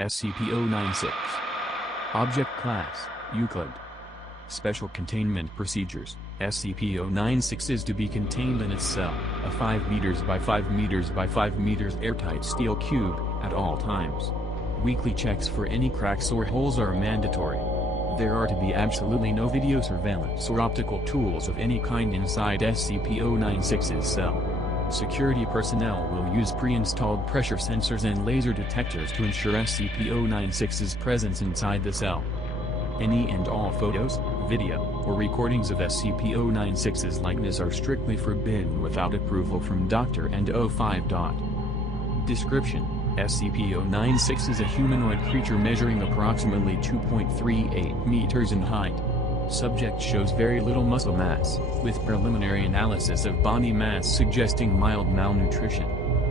SCP-096. Object Class, Euclid. Special Containment Procedures. SCP-096 is to be contained in its cell, a 5 meters by 5 meters by 5 meters airtight steel cube, at all times. Weekly checks for any cracks or holes are mandatory. There are to be absolutely no video surveillance or optical tools of any kind inside SCP-096's cell. Security personnel will use pre-installed pressure sensors and laser detectors to ensure SCP-096's presence inside the cell. Any and all photos, video, or recordings of SCP-096's likeness are strictly forbidden without approval from Dr. and O5. Description: SCP-096 is a humanoid creature measuring approximately 2.38 meters in height. Subject shows very little muscle mass, with preliminary analysis of body mass suggesting mild malnutrition.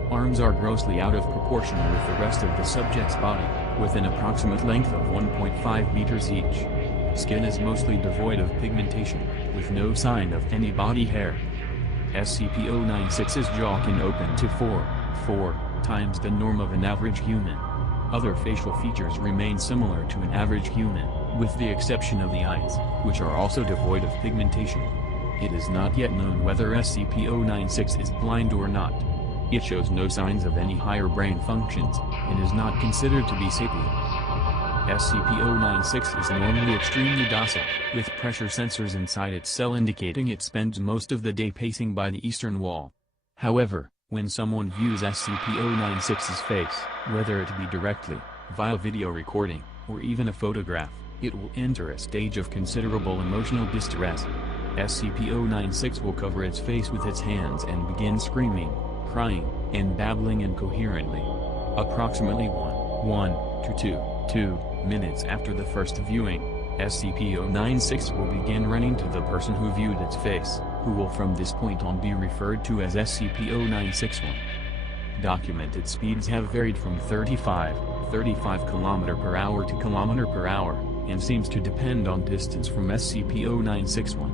Arms are grossly out of proportion with the rest of the subject's body, with an approximate length of 1.5 meters each. Skin is mostly devoid of pigmentation, with no sign of any body hair. SCP-096's jaw can open to 4 times the norm of an average human. Other facial features remain similar to an average human, with the exception of the eyes, which are also devoid of pigmentation. It is not yet known whether SCP-096 is blind or not. It shows no signs of any higher brain functions, and is not considered to be sapient. SCP-096 is normally extremely docile, with pressure sensors inside its cell indicating it spends most of the day pacing by the eastern wall. However, when someone views SCP-096's face, whether it be directly, via video recording, or even a photograph, it will enter a stage of considerable emotional distress. SCP-096 will cover its face with its hands and begin screaming, crying, and babbling incoherently. Approximately 1 to 2 minutes after the first viewing, SCP-096 will begin running to the person who viewed its face, who will from this point on be referred to as SCP-096-1. Documented speeds have varied from 35 km/h to km/h, and seems to depend on distance from SCP-096-1.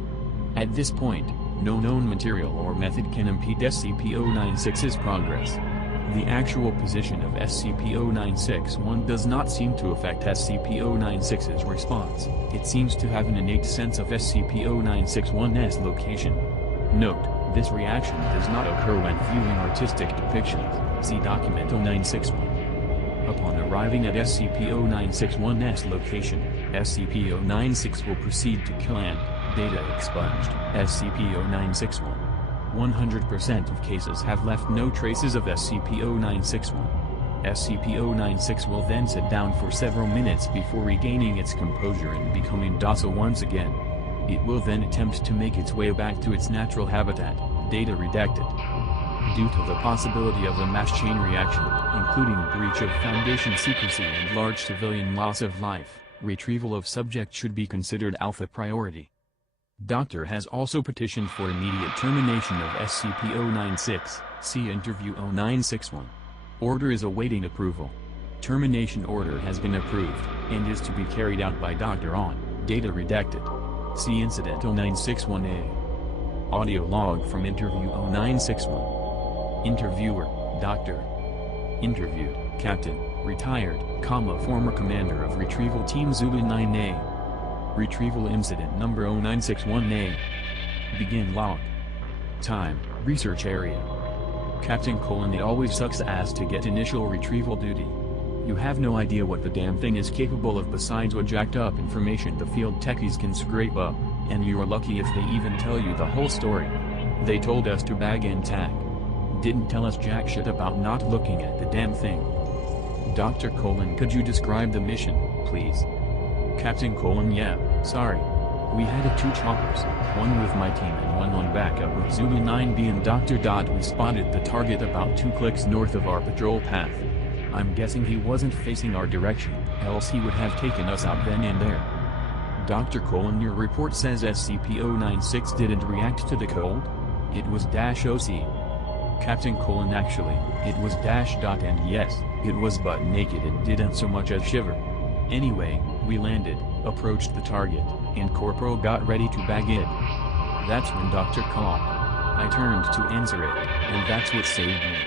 At this point, no known material or method can impede SCP-096's progress. The actual position of SCP-096-1 does not seem to affect SCP-096's response. It seems to have an innate sense of SCP-096-1's location. Note, this reaction does not occur when viewing artistic depictions. See Document 096-1. Upon arriving at SCP-096-1's location, SCP-096 will proceed to kill and, data expunged, SCP-096-1. 100% of cases have left no traces of SCP-096-1. SCP-096 will then sit down for several minutes before regaining its composure and becoming docile once again. It will then attempt to make its way back to its natural habitat, data redacted. Due to the possibility of a mass chain reaction, including breach of Foundation secrecy and large civilian loss of life, retrieval of subject should be considered alpha priority. Dr. has also petitioned for immediate termination of SCP-096, see Interview 0961. Order is awaiting approval. Termination order has been approved, and is to be carried out by Dr. on, data redacted. See Incident 0961-A. Audio log from Interview 0961. Interviewer, Dr. Interviewed, Captain, retired, former commander of Retrieval Team Zulu 9A. Retrieval Incident Number 0961-A. Begin log. Time, Research Area. Captain: It always sucks ass to get initial retrieval duty. You have no idea what the damn thing is capable of besides what jacked up information the field techies can scrape up, and you're lucky if they even tell you the whole story. They told us to bag and tag. Didn't tell us jack shit about not looking at the damn thing. Dr. : Could you describe the mission, please? Captain: Yeah, sorry. We had 2 choppers, one with my team and one on backup with Zulu 9B and Dr. We spotted the target about 2 clicks north of our patrol path. I'm guessing he wasn't facing our direction, else he would have taken us out then and there. Dr. : Your report says SCP-096 didn't react to the cold? It was -OC. Captain: Actually, it was -. And yes, it was butt naked and didn't so much as shiver. Anyway, we landed, approached the target, and Corporal got ready to bag it. That's when Dr. called. I turned to answer it, and that's what saved me.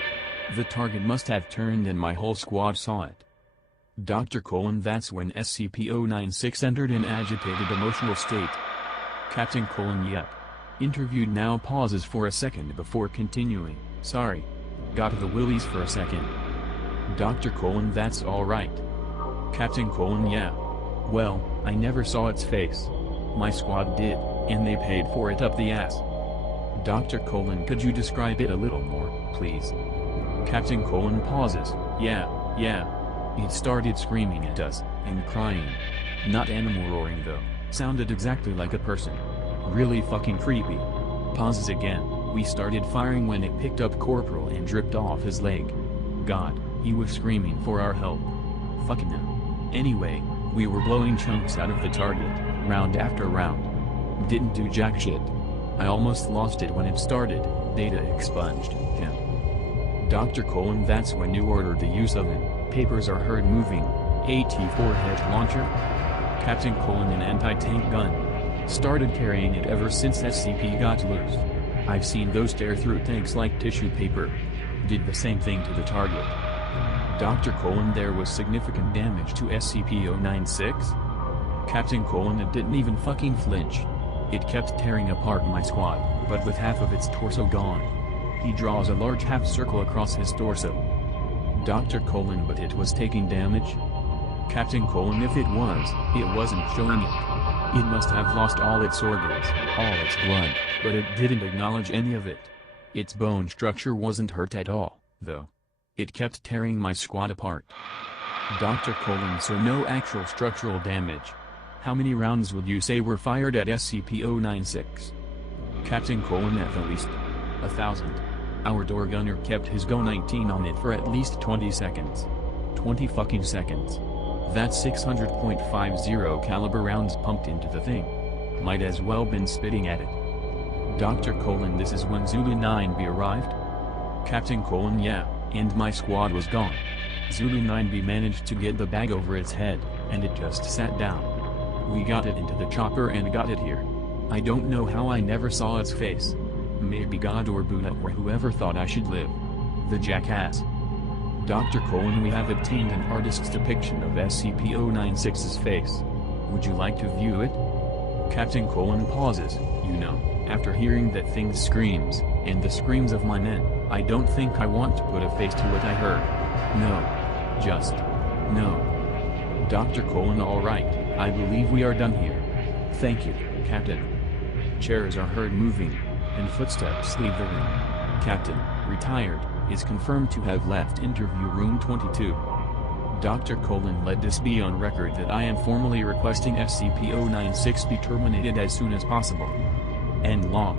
The target must have turned and my whole squad saw it. Dr. Colon, that's when SCP-096 entered an agitated emotional state. Captain Colon, yep. Interviewed now pauses for a second before continuing, sorry. Got the willies for a second. Dr. Colon, that's alright. Captain Colon, yeah. Well, I never saw its face. My squad did, and they paid for it up the ass. Dr. Colon, could you describe it a little more, please? Captain Colon pauses, yeah. It started screaming at us, and crying. Not animal roaring though, sounded exactly like a person. Really fucking creepy. Pauses again, we started firing when it picked up Corporal and dripped off his leg. God, he was screaming for our help. Fucking hell. Anyway, we were blowing chunks out of the target, round after round. Didn't do jack shit. I almost lost it when it started, data expunged, him. Dr. Colon, that's when you ordered the use of it. Papers are heard moving. AT-4 head launcher? Captain Colon, an anti-tank gun. Started carrying it ever since SCP got loose. I've seen those tear through tanks like tissue paper. Did the same thing to the target. Dr. Colon, there was significant damage to SCP-096? Captain Colon, it didn't even fucking flinch. It kept tearing apart my squad, but with half of its torso gone. He draws a large half circle across his torso. Dr. Colon, but it was taking damage? Captain Colon, if it wasn't showing it. It must have lost all its organs, all its blood, but it didn't acknowledge any of it. Its bone structure wasn't hurt at all, though. It kept tearing my squad apart. Dr. Colon, so no actual structural damage. How many rounds would you say were fired at SCP-096? Captain Colon, at least 1,000. Our door gunner kept his Go-19 on it for at least 20 seconds. 20 fucking seconds. That's 600.50 caliber rounds pumped into the thing. Might as well been spitting at it. Dr. Colon, this is when Zulu 9B arrived? Captain Colon, yeah, and my squad was gone. Zulu 9B managed to get the bag over its head, and it just sat down. We got it into the chopper and got it here. I don't know how I never saw its face. Maybe God or Buddha or whoever thought I should live. The jackass. Dr. Colon, we have obtained an artist's depiction of SCP-096's face. Would you like to view it? Captain Colon pauses, you know, after hearing that thing's screams, and the screams of my men, I don't think I want to put a face to what I heard. No. Just. No. Dr. Colon, alright, I believe we are done here. Thank you, Captain. Chairs are heard moving, and footsteps leave the room. Captain, retired, is confirmed to have left interview room 22. Dr. Colon, let this be on record that I am formally requesting SCP-096 be terminated as soon as possible. End log.